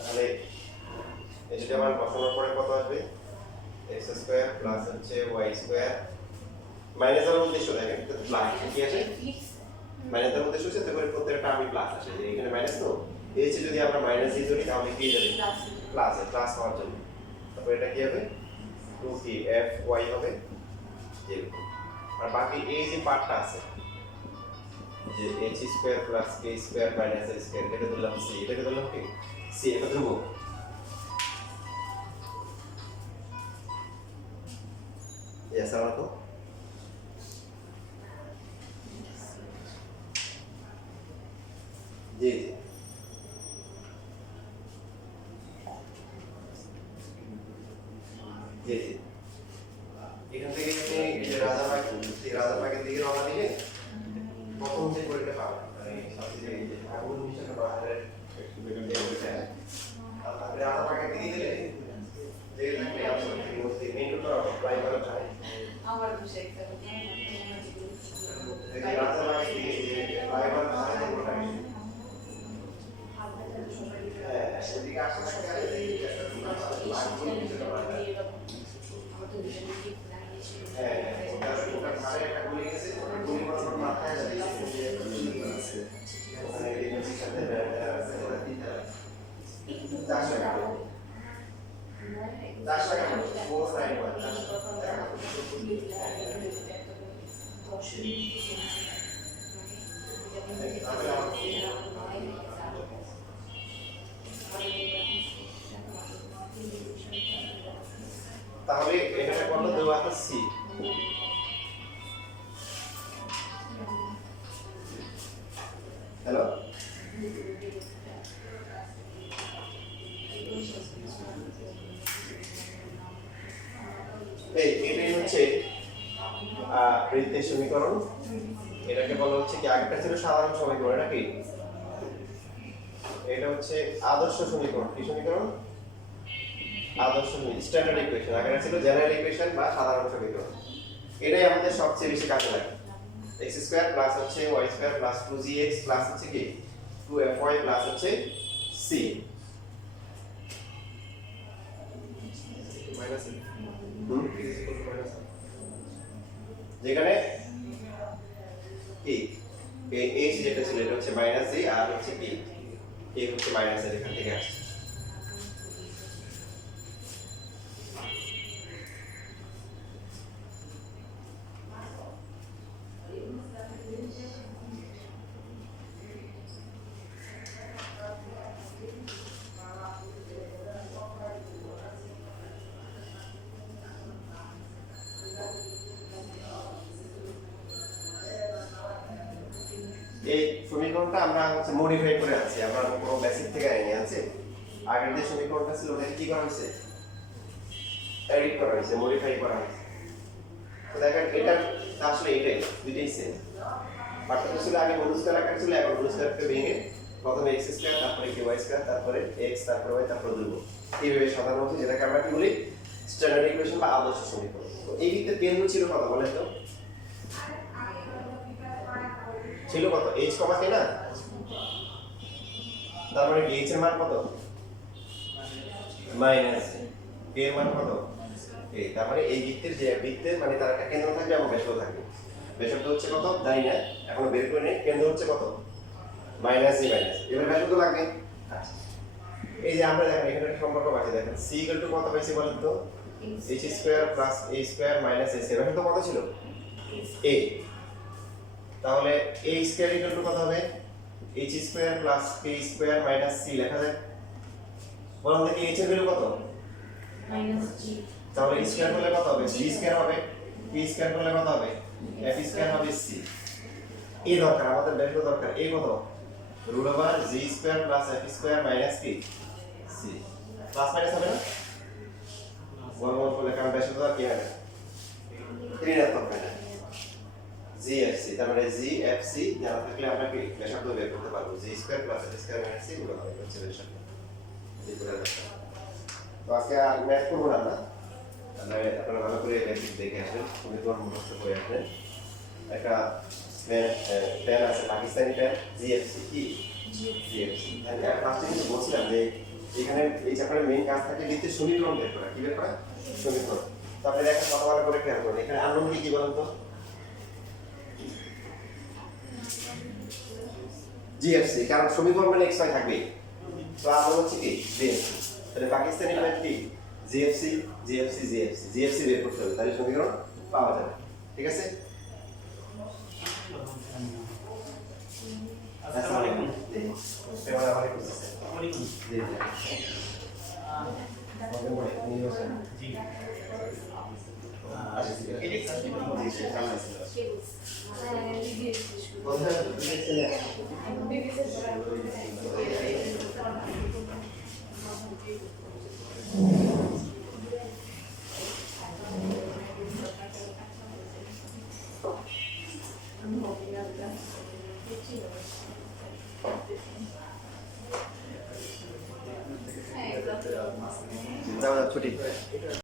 তাহলে এই যদি আমার বসানোর পরে কত আসবে x স্কয়ার প্লাস হচ্ছে y স্কয়ার মাইনাস এর উদ্দেশ্য দেখেন প্লাস কি আসে মাইনাস এর উদ্দেশ্য হচ্ছে তারপরে প্রত্যেকটা আমি প্লাস আসে যে এখানে মাইনাস তো এই যে যদি আমরা মাইনাস দিয়ে ধরি তাহলে কি যাবে প্লাস হওয়ার জন্য তারপর এটা কি হবে 2 কি f y হবে যেরকম আর বাকি এই যে পার্টটা আছে যে h square plus k square minus a square এটা ধরলাম c এটাকে ধরলাম কি c এটা ধরবো ऐसा हुआ तो जी जी जी जी এখান থেকে আপনি যে রাজারবাগের দিকে রওনা দিলে প্রথম যে পরীক্ষা পাবেন মানে সবচেয়ে যে আগুন মিশনে বাহারের তারপরে রাজারবাগের দিকে দিলে যে থাকলে আপনার মধ্যে মেইন রোডটা অ্যাপ্লাই করা যায় আমার দুশো একটা এই যে রাজারবাগের দিকে যে অ্যাপ্লাই করা যায় ওটা হ্যাঁ সেদিকে আসলে এই একটা আগুন মিশনে বাহারের হ্যাঁ ওটা ধারে একটা গুলি গেছে ওটা গুলি করার মাথায় যাচ্ছে যে আছে ওখানে এই সাথে আছে ওটা দিতে আছে 400 টাকা 400 তাহলে এখানে কত দেওয়া আছে সি হ্যালো এটাই হচ্ছে বৃত্তের সমীকরণ এটাকে বলা হচ্ছে কি আগেরটা ছিল সাধারণ সমীকরণ এটা কি এটা হচ্ছে আদর্শ সমীকরণ কি সমীকরণ আদর্শ স্ট্যান্ডার্ড ইকুয়েশন আগেরটা ছিল জেনারেল ইকুয়েশন বা সাধারণ সমীকরণ এটাই আমাদের সবচেয়ে বেশি কাজে লাগে x স্কয়ার প্লাস হচ্ছে y square plus 2gx plus হচ্ছে কি 2fy প্লাস হচ্ছে c মাইনাস যেখানে কি এই যেটা ছিল এটা হচ্ছে মাইনাস a আর হচ্ছে কি এই হচ্ছে মাইনাস এর এখান থেকে আসছে এই সমীকরণটা আমরা হচ্ছে মডিফাই করে আছি আমরা কোনো বেসিক থেকে আইনি আছে আগের যে সমীকরণটা ছিল ওটা কি করা হয়েছে এডিট করা হয়েছে মডিফাই করা হয়েছে তো দেখেন এটা আসলে এটাই দুইটাই সেম পার্থক্য ছিল আগে হোল স্কয়ার আকার ছিল এখন হোল স্কয়ারকে ভেঙে প্রথমে x স্কয়ার তারপরে কি y স্কয়ার তারপরে x তারপরে y তারপরে ধ্রুব এইভাবে সাধারণ হচ্ছে যেটাকে আমরা কি বলি স্ট্যান্ডার্ড ইকুয়েশন বা আদর্শ সমীকরণ তো এই দিকতে কেন্দ্র ছিল কত বলেন তো ছিল কত h কমা k না তারপরে h এর মান কত মাইনাস k এর মান কত এই তারপরে এই বৃত্তের মানে তার একটা কেন্দ্র থাকবে এবং ব্যাসার্ধ থাকবে ব্যাসার্ধ হচ্ছে কত জানি না এখনো বের করে নেই কেন্দ্র হচ্ছে কত মাইনাস a মাইনাস এবার ব্যাসার্ধ লাগবে আচ্ছা এই যে আমরা দেখেন এখানে একটা সম্পর্ক আছে দেখেন c কত পাইছি বলেন তো h square plus a square minus a এর ব্যাসার্ধ কত ছিল a তাহলে a স্কয়ার কত হবে h square plus k square minus c লেখা যায় বলুন দেখি h এর ভ্যালু কত মাইনাস g তাহলে a স্কয়ার করলে কত হবে g স্কয়ার হবে k স্কয়ার করলে কত হবে f স্কয়ার হবে c এই দরকার আমাদের বের করা দরকার এই কত root over g square plus f square minus কি c প্লাস মাইনাস হবে না বর্গমূল করলে কারণ বের করা কি হবে ঋণাত্মক হবে না GFC তার মানে GFC জানা থাকলে আমরা কি ব্যাসার্ধ বের করতে পারবো g square plus f square minus c গুলো হবে হচ্ছে ব্যাসার্ধ এই পুরো ব্যাপারটা তো আজকে আর ম্যাথ করব না আমরা আপনারা ভালো করে বেসিক দেখে আসবেন সমীকরণ মুখস্থ করে আসবেন একটা প্যান আছে পাকিস্তানি প্যান GFC কি GFC আমি ফার্স্টে কিন্তু বলছিলাম যে এখানে এই চ্যাপ্টারের মেইন কাজ থাকে লিখতে সমীকরণ বের করা। কি বের করা? সমীকরণ। তো আপনি দেখেন কত ভালো করে খেয়াল করুন। এখানে আননোন কি বলেন তো? জিএফসি, কারণ সমীকরণ মানে x y থাকবে। তো আর হচ্ছে কি জিএফসি। তাহলে পাকিস্তানি মানে কি জিএফসি জিএফসি জিএফসি জিএফসি বের করতে হবে, তাহলে সমীকরণ পাওয়া যাবে। ঠিক আছে? আসসালামু আলাইকুম। কেমন আছেন? ওয়ালাইকুম জি জি। জি আচ্ছা ঠিক আছে। এদিক সাথে জি জি, কেমন আছেন? Cables. কোথায় ছিলেন? হ্যাঁ, এগুলো তো যাও ছুটি